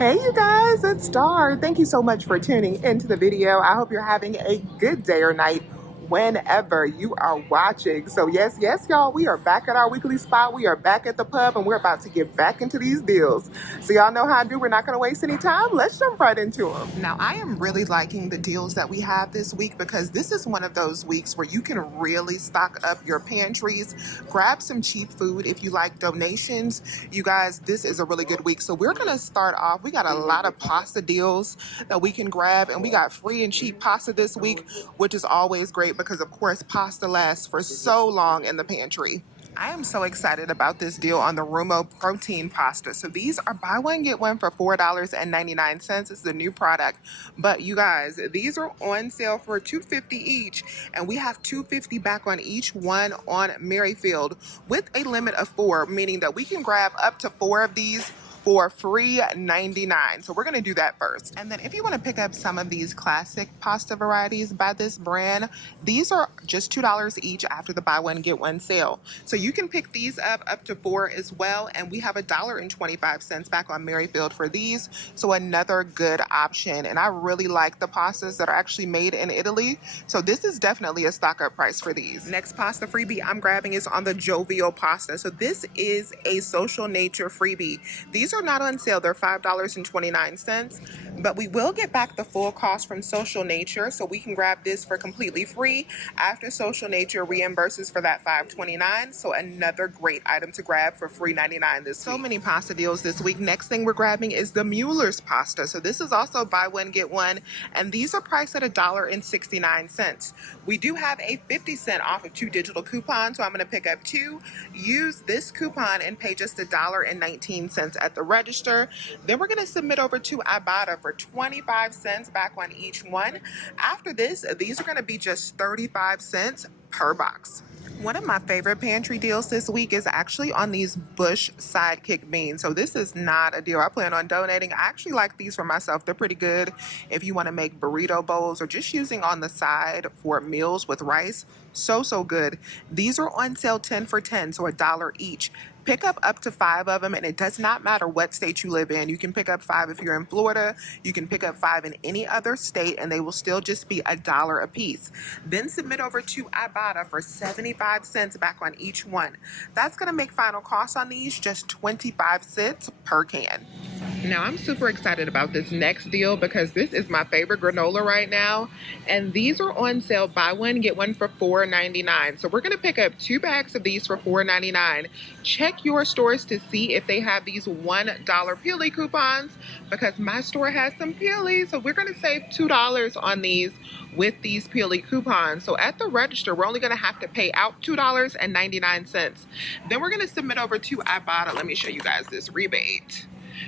Hey you guys, it's Star. Thank you so much for tuning into the video. I hope you're having a good day or night whenever you are watching. So yes, y'all, we are back at our weekly spot. We are back at the pub and we're about to get back into these deals. So y'all know how I do. We're not going to waste any time. Let's jump right into them. Now, I am really liking the deals that we have this week because this is one of those weeks where you can really stock up your pantries, grab some cheap food if you like donations. You guys, this is a really good week. So we're going to start off. We got a lot of pasta deals that we can grab, and we got free and cheap pasta this week, which is always great because, of course, pasta lasts for so long in the pantry. I am so excited about this deal on the Rumo protein pasta. So these are buy one, get one for $4.99. It's the new product. But you guys, these are on sale for $2.50 each. And we have $2.50 back on each one on Merrifield with a limit of 4, meaning that we can grab up to 4 of these for free 99. So we're going to do that first. And then if you want to pick up some of these classic pasta varieties by this brand, these are just $2 each after the buy one get one sale. So you can pick these up to 4 as well. And we have $1.25 back on Merrifield for these. So another good option. And I really like the pastas that are actually made in Italy. So this is definitely a stock up price for these. Next pasta freebie I'm grabbing is on the Jovial pasta. So this is a social nature freebie. These are not on sale. They're $5.29, but we will get back the full cost from Social Nature, so we can grab this for completely free after Social Nature reimburses for that $5.29. So another great item to grab for free 99 this week. So many pasta deals this week. Next thing we're grabbing is the Mueller's pasta. So this is also buy one get one, and these are priced at $1.69. We do have a 50-cent off of 2 digital coupons, so I'm going to pick up 2. Use this coupon and pay just $1.19 at the register. Then we're going to submit over to Ibotta for 25 cents back on each one. After this, these are going to be just 35 cents per box. One of my favorite pantry deals this week is actually on these Bush Sidekick beans. So this is not a deal I plan on donating. I actually like these for myself. They're pretty good if you want to make burrito bowls or just using on the side for meals with rice. So good. These are on sale 10 for 10, so $1 each. Pick up to 5 of them, and it does not matter what state you live in. You can pick up 5 if you're in Florida. You can pick up 5 in any other state, and they will still just be $1 a piece. Then submit over to Ibotta for 75 cents back on each one. That's going to make final cost on these just 25 cents per can. Now, I'm super excited about this next deal because this is my favorite granola right now. And these are on sale, buy one, get one for $4.99. So we're going to pick up 2 bags of these for $4.99. Check your stores to see if they have these $1 Peely coupons because my store has some Peely. So we're going to save $2 on these with these Peely coupons. So at the register, we're only going to have to pay out $2.99. Then we're going to submit over to Ibotta. Let me show you guys this rebate.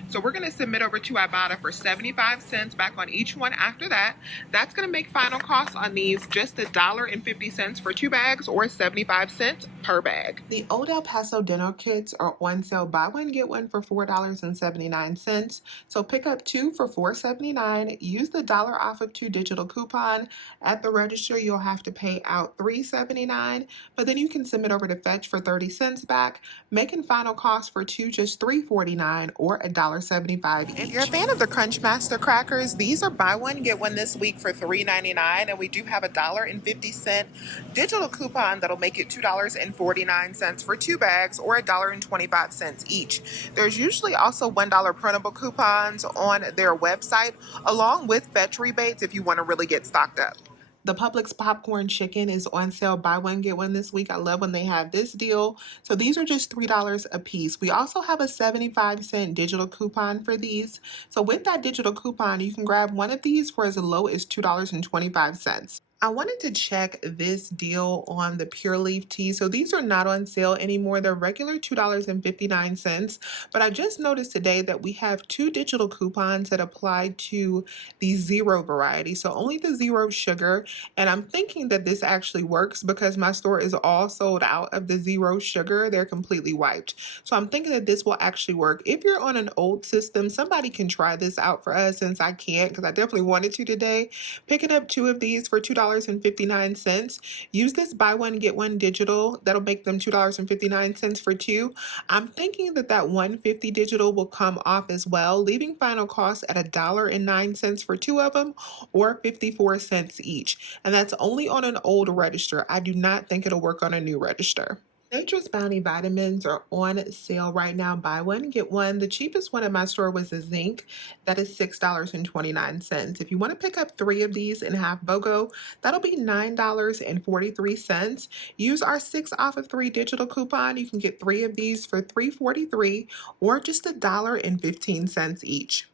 So we're going to submit over to Ibotta for 75 cents back on each one after that. That's going to make final cost on these just $1.50 for 2 bags or 75 cents per bag. The Old El Paso dinner kits are on sale, buy one, get one for $4.79. So pick up 2 for $4.79. Use the dollar off of 2 digital coupon. At the register, you'll have to pay out $3.79, but then you can submit over to Fetch for 30 cents back, making final cost for 2 just $3.49 or $1.75 each. If you're a fan of the Crunchmaster crackers, these are buy one, get one this week for $3.99, and we do have $1.50 digital coupon that'll make it $2.49 for 2 bags or $1.25 each. There's usually also $1 printable coupons on their website along with Fetch rebates if you want to really get stocked up. The Publix popcorn chicken is on sale, buy one, get one this week. I love when they have this deal. So these are just $3 a piece. We also have a 75-cent digital coupon for these. So with that digital coupon, you can grab one of these for as low as $2.25. I wanted to check this deal on the Pure Leaf tea. So these are not on sale anymore. They're regular $2.59. But I just noticed today that we have 2 digital coupons that apply to the zero variety. So only the zero sugar. And I'm thinking that this actually works because my store is all sold out of the zero sugar. They're completely wiped. So I'm thinking that this will actually work. If you're on an old system, somebody can try this out for us since I can't, because I definitely wanted to today. Picking up 2 of these for $2.99 $2.59. Use this buy one, get one digital. That'll make them $2.59 for two. I'm thinking that that 150 digital will come off as well, leaving final cost at $1.09 for two of them, or 54 cents each. And that's only on an old register. I do not think it'll work on a new register. Nature's Bounty vitamins are on sale right now. Buy one, get one. The cheapest one in my store was the zinc. That is $6.29. If you want to pick up three of these in half BOGO, that'll be $9.43. Use our 6 off of 3 digital coupon. You can get three of these for $3.43 or just $1.15 each.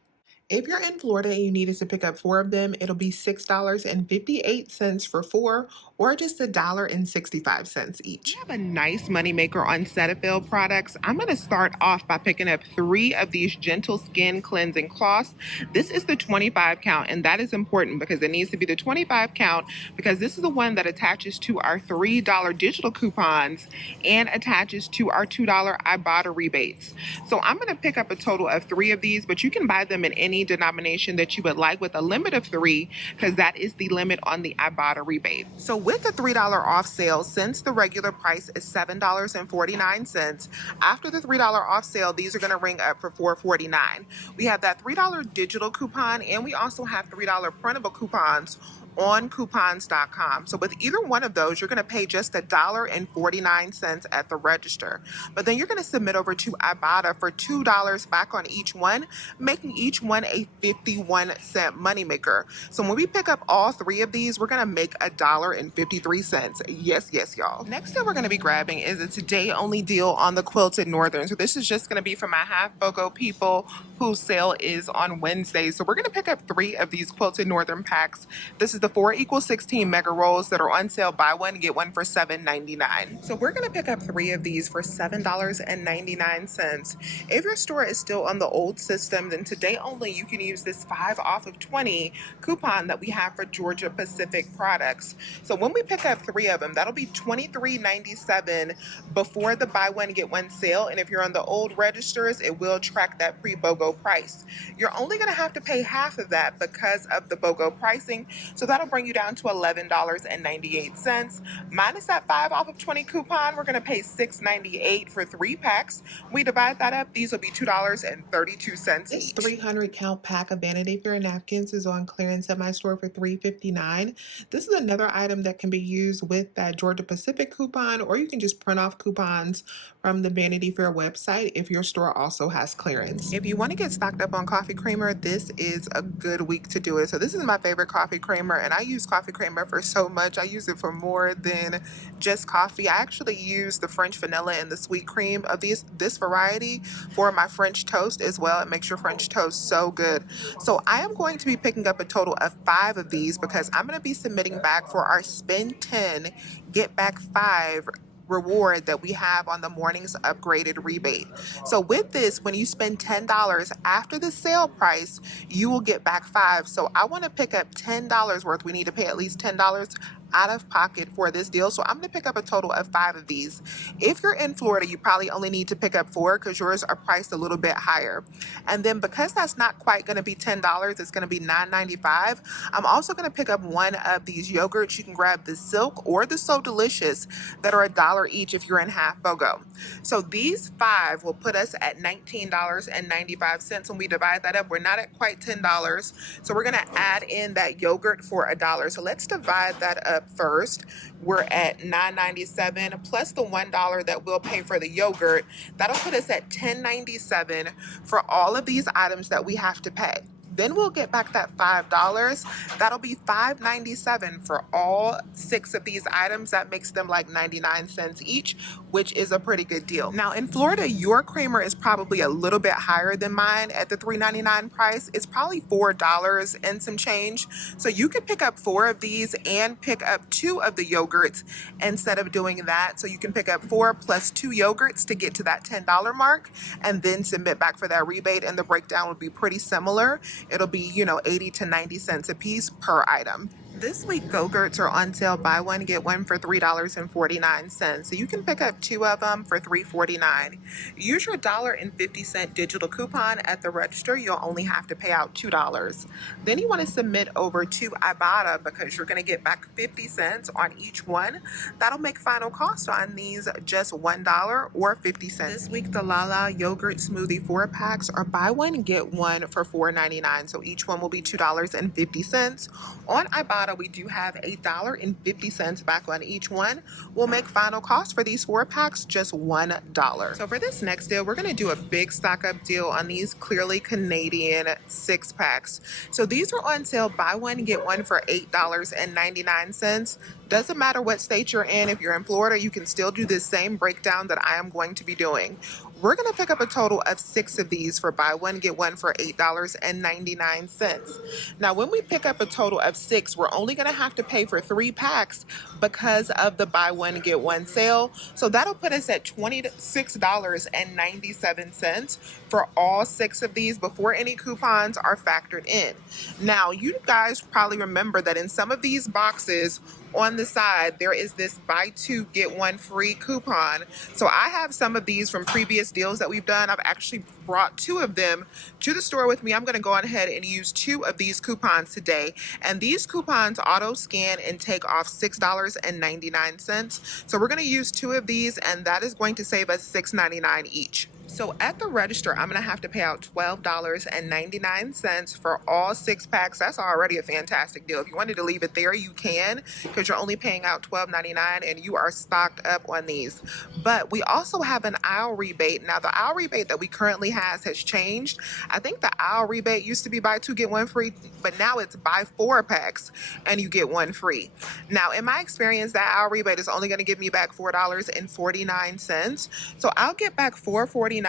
If you're in Florida and you needed to pick up four of them, it'll be $6.58 for four, or just $1.65 each. We have a nice moneymaker on Cetaphil products. I'm going to start off by picking up three of these gentle skin cleansing cloths. This is the 25 count, and that is important because it needs to be the 25 count, because this is the one that attaches to our $3 digital coupons and attaches to our $2 Ibotta rebates. So I'm going to pick up a total of three of these, but you can buy them in any denomination that you would like, with a limit of three, because that is the limit on the Ibotta rebate. So with the $3 off sale, since the regular price is $7.49, after the $3 off sale, these are going to ring up for $4.49. We have that $3 digital coupon, and we also have $3 printable coupons on coupons.com. So with either one of those, you're going to pay just $1.49 at the register. But then you're going to submit over to Ibotta for $2 back on each one, making each one a 51-cent moneymaker. So when we pick up all three of these, we're going to make $1.53. Yes, yes, y'all. Next thing we're going to be grabbing is a today only deal on the quilted northern. So this is just going to be for my half BOGO people whose sale is on Wednesday. So we're going to pick up three of these quilted northern packs. This is the 4 = 16 mega rolls that are on sale. Buy one, get one for $7.99. So we're going to pick up three of these for $7.99. If your store is still on the old system, then today only you can use this 5 off of 20 coupon that we have for Georgia Pacific products. So when we pick up three of them, that'll be $23.97 before the buy one, get one sale. And if you're on the old registers, it will track that pre-BOGO price. You're only going to have to pay half of that because of the BOGO pricing. So that'll bring you down to $11.98. Minus that 5 off of 20 coupon, we're going to pay $6.98 for 3 packs. We divide that up, these will be $2.32 each. This 300 count pack of Vanity Fair napkins is on clearance at my store for $3.59. This is another item that can be used with that Georgia Pacific coupon, or you can just print off coupons from the Vanity Fair website if your store also has clearance. If you want to get stocked up on coffee creamer, this is a good week to do it. So this is my favorite coffee creamer, and I use coffee creamer for so much. I use it for more than just coffee. I actually use the French vanilla and the sweet cream of this variety for my French toast as well. It makes your French toast so good. So I am going to be picking up a total of 5 of these because I'm going to be submitting back for our spend 10, get back 5 reward that we have on the morning's upgraded rebate. So with this, when you spend $10 after the sale price, you will get back 5. So I want to pick up $10 worth. We need to pay at least $10 out of pocket for this deal. So I'm going to pick up a total of 5 of these. If you're in Florida, you probably only need to pick up 4 because yours are priced a little bit higher. And then because that's not quite going to be $10, it's going to be $9.95. I'm also going to pick up 1 of these yogurts. You can grab the Silk or the So Delicious that are $1 each if you're in half BOGO. So these 5 will put us at $19.95. When we divide that up, we're not at quite $10. So we're going to add in that yogurt for $1. So let's divide that up first. We're at $9.97 plus the $1 that we'll pay for the yogurt. That'll put us at $10.97 for all of these items that we have to pay. Then we'll get back that $5. That'll be $5.97 for all 6 of these items. That makes them like 99 cents each, which is a pretty good deal. Now in Florida, your creamer is probably a little bit higher than mine at the $3.99 price. It's probably $4 and some change. So you could pick up 4 of these and pick up 2 of the yogurts instead of doing that. So you can pick up 4 plus 2 yogurts to get to that $10 mark and then submit back for that rebate, and the breakdown would be pretty similar. It'll be, 80 to 90 cents a piece per item. This week, Go-Gurts are on sale. Buy one, get one for $3.49. So you can pick up two of them for $3.49. Use your $1.50 digital coupon at the register. You'll only have to pay out $2. Then you want to submit over to Ibotta because you're going to get back 50 cents on each one. That'll make final cost on these just $1 or 50 cents. This week, the Lala Yogurt Smoothie 4-packs are buy one, get one for $4.99. So each one will be $2.50. On Ibotta, we do have $1.50 back on each one. We'll make final cost for these 4-packs just $1. So for this next deal, we're going to do a big stock up deal on these Clearly Canadian 6-packs. So these are on sale. Buy one, get one for $8.99. Doesn't matter what state you're in. If you're in Florida, you can still do this same breakdown that I am going to be doing. We're going to pick up a total of 6 of these for buy one, get one for $8.99. Now, when we pick up a total of 6, we're only going to have to pay for 3 packs because of the buy one, get one sale. So that'll put us at $26.97 for all 6 of these before any coupons are factored in. Now, you guys probably remember that in some of these boxes, on the side there is this buy 2 get 1 free coupon. So I have some of these from previous deals that we've done. I've actually brought 2 of them to the store with me. I'm going to go ahead and use 2 of these coupons today, and these coupons auto scan and take off $6.99. So we're going to use 2 of these, and that is going to save us $6.99 each. So at the register, I'm going to have to pay out $12.99 for all 6 packs. That's already a fantastic deal. If you wanted to leave it there, you can, because you're only paying out $12.99 and you are stocked up on these. But we also have an aisle rebate. Now, the aisle rebate that we currently has changed. I think the aisle rebate used to be buy 2, get 1 free, but now it's buy 4 packs and you get 1 free. Now, in my experience, that aisle rebate is only going to give me back $4.49. So I'll get back $4.49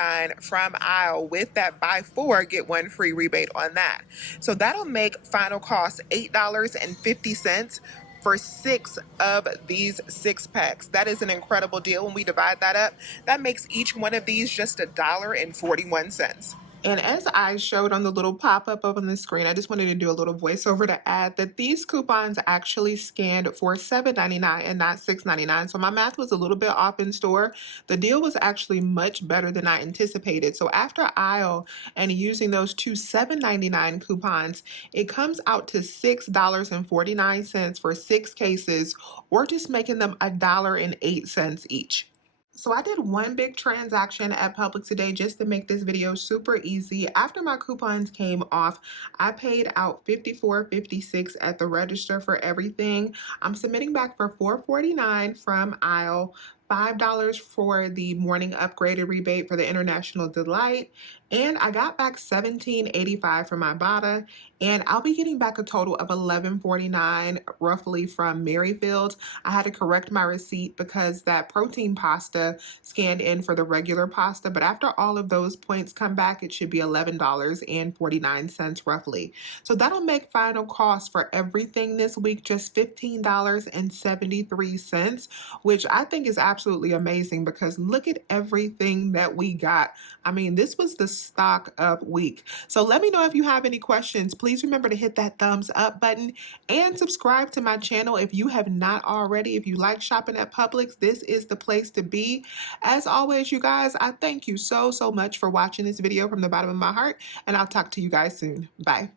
from aisle with that buy 4 get 1 free rebate on that. So that'll make final cost $8.50 for 6 of these 6 packs. That is an incredible deal. When we divide that up, that makes each one of these just $1.41. And as I showed on the little pop-up up on the screen, I just wanted to do a little voiceover to add that these coupons actually scanned for $7.99 and not $6.99. So my math was a little bit off in store. The deal was actually much better than I anticipated. So after aisle and using those 2 $7.99 coupons, it comes out to $6.49 for 6 cases, or just making them $1.08 each. So I did one big transaction at Publix today just to make this video super easy. After my coupons came off, I paid out $54.56 at the register for everything. I'm submitting back for $4.49 from aisle, $5 for the morning upgraded rebate for the International Delight, and I got back $17.85 from Ibotta, and I'll be getting back a total of $11.49 roughly from Merrifield. I had to correct my receipt because that protein pasta scanned in for the regular pasta, but after all of those points come back, it should be $11.49 roughly. So that'll make final cost for everything this week just $15.73, which I think is absolutely amazing because look at everything that we got. I mean, this was the stock up week. So let me know if you have any questions. Please remember to hit that thumbs up button and subscribe to my channel if you have not already. If you like shopping at Publix, this is the place to be. As always, you guys, I thank you so much for watching this video from the bottom of my heart, and I'll talk to you guys soon. Bye.